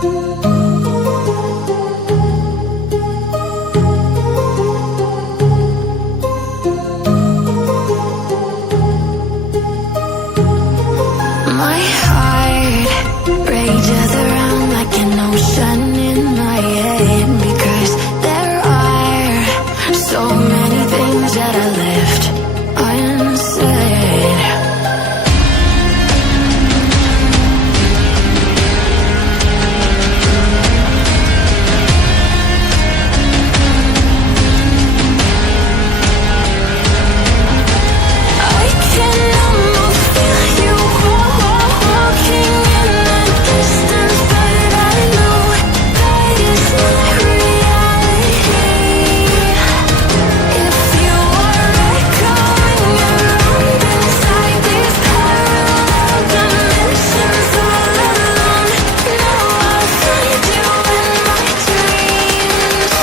My heart rages around like an ocean in my head, because there are so many things that I left unsaid. I can almost feel you walking in the distance, but I know that it's not reality. If you are echoing around inside these parallel dimensions all alone, now I'll find you in my dreams.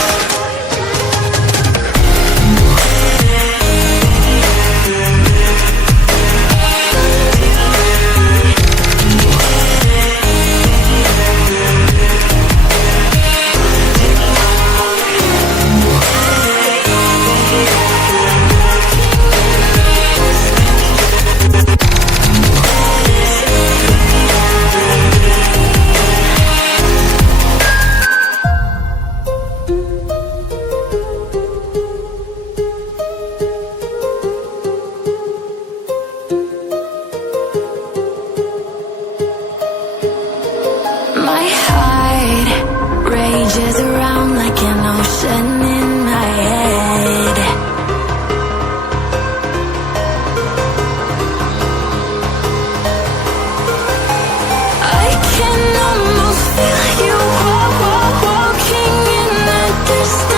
My heart rages around like an ocean in my head. I can almost feel you walking in the distance.